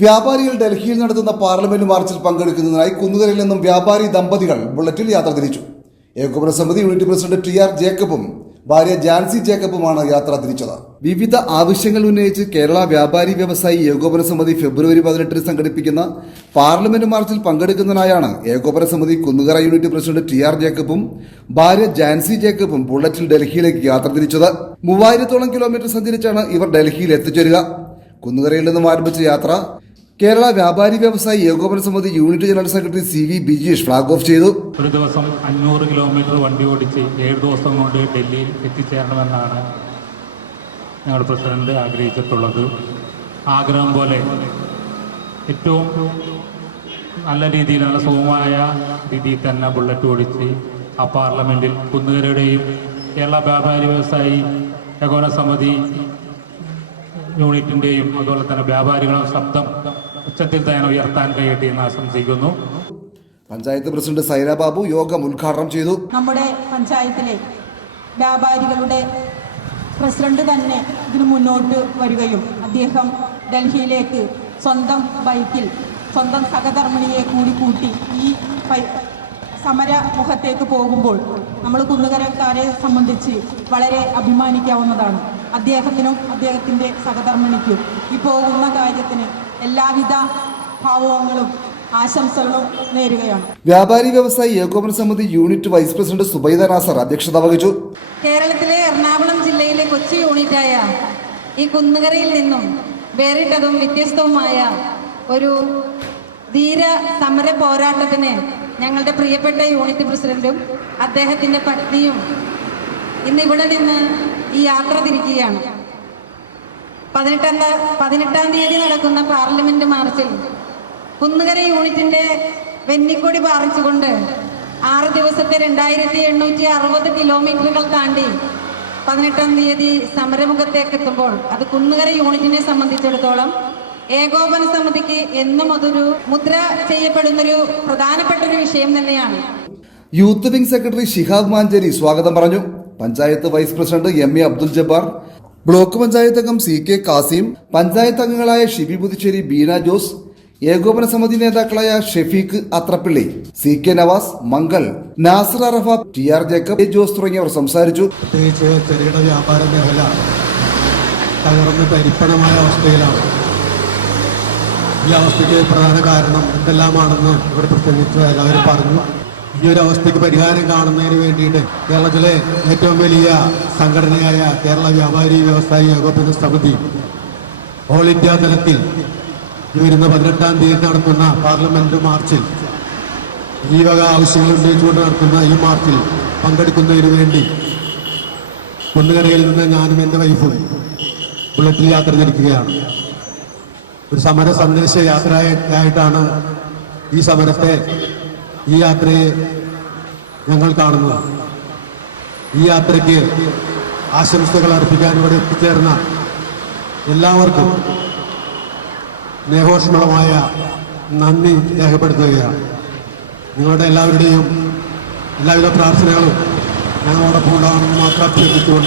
വ്യാപാരികൾ ഡൽഹിയിൽ നടത്തുന്ന പാർലമെന്റ് മാർച്ചിൽ പങ്കെടുക്കുന്നതിനായി കുന്നുകരയിൽ നിന്നും വ്യാപാരി ദമ്പതികൾ ബുള്ളറ്റിൽ യാത്ര തിരിച്ചു. ഏകോപന സമിതി യൂണിറ്റ് പ്രസിഡന്റ് ടി ആർ ജേക്കബും ഭാര്യ ജാൻസി ജേക്കബുമാണ് യാത്ര തിരിച്ചത്. വിവിധ ആവശ്യങ്ങൾ ഉന്നയിച്ച് കേരള വ്യാപാരി വ്യവസായി ഏകോപന സമിതി ഫെബ്രുവരി 18 സംഘടിപ്പിക്കുന്ന പാർലമെന്റ് മാർച്ചിൽ പങ്കെടുക്കുന്നതിനായാണ് ഏകോപന സമിതി Kunnukara unit president T R ജേക്കബും ഭാര്യ ജാൻസി ജേക്കബും ബുള്ളറ്റിൽ ഡൽഹിയിലേക്ക് യാത്ര തിരിച്ചത്. 3000-ഓളം കിലോമീറ്റർ സഞ്ചരിച്ചാണ് ഇവർ ഡൽഹിയിൽ എത്തിച്ചേരുക. കുന്നുകരയിൽ നിന്നും ആരംഭിച്ച യാത്ര കേരള വ്യാപാരി വ്യവസായി ഏകോപന സമിതി unit general secretary C V Bijeesh flag off ചെയ്തു. ഒരു ദിവസം 500 കിലോമീറ്റർ വണ്ടി ഓടിച്ച് 7 ദിവസം കൊണ്ട് ഡൽഹിയിൽ എത്തിച്ചേരണമെന്നാണ് ഞങ്ങളുടെ പ്രസിഡന്റ് ആഗ്രഹിച്ചിട്ടുള്ളത്. ആഗ്രഹം പോലെ ഏറ്റവും നല്ല രീതിയിൽ, നല്ല സുഖമായ രീതിയിൽ തന്നെ ബുള്ളറ്റ് ഓടിച്ച് ആ പാർലമെന്റിൽ കുന്നുകരയുടെയും കേരള വ്യാപാരി വ്യവസായി ഏകോപന സമിതി യൂണിറ്റിന്റെയും അതുപോലെ തന്നെ വ്യാപാരികളുടെ ശബ്ദം ഉച്ചത്തിൽ തന്നെ ഉയർത്താൻ കഴിയട്ടെ എന്ന് ആശംസിക്കുന്നു. പഞ്ചായത്ത് പ്രസിഡന്റ് സൈന ബാബു യോഗം ഉദ്ഘാടനം ചെയ്തു. നമ്മുടെ പഞ്ചായത്തിലെ വ്യാപാരികളുടെ പ്രസിഡന്റ് തന്നെ ഇതിനു മുന്നോട്ട് വരികയും അദ്ദേഹം ഡൽഹിയിലേക്ക് സ്വന്തം ബൈക്കിൽ സ്വന്തം സഹധർമ്മിണിയെ കൂട്ടി ഈ സമരമുഖത്തേക്ക് പോകുമ്പോൾ നമ്മൾ കുന്നുകരക്കാരെ സംബന്ധിച്ച് വളരെ അഭിമാനിക്കാവുന്നതാണ്. അദ്ദേഹത്തിനും അദ്ദേഹത്തിൻ്റെ സഹധർമ്മിണിക്കും ഈ പോകുന്ന കാര്യത്തിന് എല്ലാവിധ ഭാവങ്ങളും ആശംസകളും നേരുകയാണ്. വ്യാപാരി വ്യവസായി ഏകോപന സമിതി unit vice president Zubaida Nasar അധ്യക്ഷത വഹിച്ചു. കേരളത്തിലെ എറണാകുളം ജില്ലയിലെ കൊച്ചി യൂണിറ്റായ ഈ കുന്നുകരയിൽ നിന്നും വേറിട്ടതും വ്യത്യസ്തവുമായ ഒരു ധീര സമര പോരാട്ടത്തിന് ഞങ്ങളുടെ പ്രിയപ്പെട്ട യൂണിറ്റ് പ്രസിഡന്റും അദ്ദേഹത്തിൻ്റെ പത്നിയും ഇന്നിവിടെ നിന്ന് ഈ യാത്ര തിരിക്കുകയാണ്. 18-ാം തീയതി നടക്കുന്ന പാർലമെന്റ് മാർച്ചിൽ കുന്നുകര യൂണിറ്റിന്റെ വെന്നിക്കൊടി പാറിച്ചുകൊണ്ട് 6 ദിവസത്തെ 2860 കിലോമീറ്ററുകൾ താണ്ടി 18-ാം തീയതി സമരമുഖത്തേക്ക് എത്തുമ്പോൾ അത് കുന്നുകര യൂണിറ്റിനെ സംബന്ധിച്ചിടത്തോളം ഏകോപന സമിതിക്ക് എന്നും അതൊരു മുദ്ര ചെയ്യപ്പെടുന്നൊരു പ്രധാനപ്പെട്ട ഒരു വിഷയം തന്നെയാണ്. Youth wing secretary Shihab Mancheri സ്വാഗതം പറഞ്ഞു. Panchayat vice president M A Abdul Jabbar, block panchayat അംഗം സി കെ കാസിം, പഞ്ചായത്ത് അംഗങ്ങളായ ഷിബി പുതുശ്ശേരി, ബീന ജോസ്, ഏകോപന സമിതി നേതാക്കളായ ഷെഫീഖ് അത്രപ്പിള്ളി, സി കെ നവാസ്, മംഗൾ, നാസർ അറഫ, ടി ആർ ജേക്കബ്, ജോസ് തുടങ്ങിയവർ സംസാരിച്ചു. പ്രത്യേകിച്ച് ചെറുകിട വ്യാപാര മേഖല തകർന്ന് തരിപ്പണമായ അവസ്ഥയിലാണ്. ഈ അവസ്ഥയ്ക്ക് പ്രധാന കാരണം എന്തെല്ലാമാണെന്ന് ഇവിടെ പ്രസംഗിച്ച് എല്ലാവരും പറഞ്ഞു. ഈ ഒരു അവസ്ഥയ്ക്ക് പരിഹാരം കാണുന്നതിന് വേണ്ടിയിട്ട് കേരളത്തിലെ ഏറ്റവും വലിയ സംഘടനയായ കേരള വ്യാപാരി വ്യവസായി ഏകോപന സമിതി ഓൾ ഇന്ത്യ തലത്തിൽ വരുന്ന 18-ാം തീയതി നടത്തുന്ന പാർലമെന്റ് മാർച്ചിൽ ഈ വക ആവശ്യങ്ങൾ ഉന്നയിച്ചുകൊണ്ട് നടത്തുന്ന ഈ മാർച്ചിൽ പങ്കെടുക്കുന്നതിന് വേണ്ടി കുന്നുകരയിൽ നിന്ന് ഞാനും എൻ്റെ വൈഫും ബുള്ളറ്റിൽ യാത്ര തിരിക്കുകയാണ്. ഒരു സമര സന്ദേശ യാത്രയായിട്ടാണ് ഈ യാത്രയെ ഞങ്ങൾ കാണുന്നത്. ഈ യാത്രയ്ക്ക് ആശംസകൾ അർപ്പിക്കാൻ ഇവിടെ എത്തിച്ചേർന്ന എല്ലാവർക്കും സ്നേഹോഷ്മളമായ നന്ദി രേഖപ്പെടുത്തുകയാണ്. നിങ്ങളുടെ എല്ലാവരുടെയും എല്ലാവിധ പ്രാർത്ഥനകളും ഞങ്ങളോടൊപ്പം ഉണ്ടാകണമെന്ന് മാത്രം അഭ്യർത്ഥിച്ചുകൊണ്ട്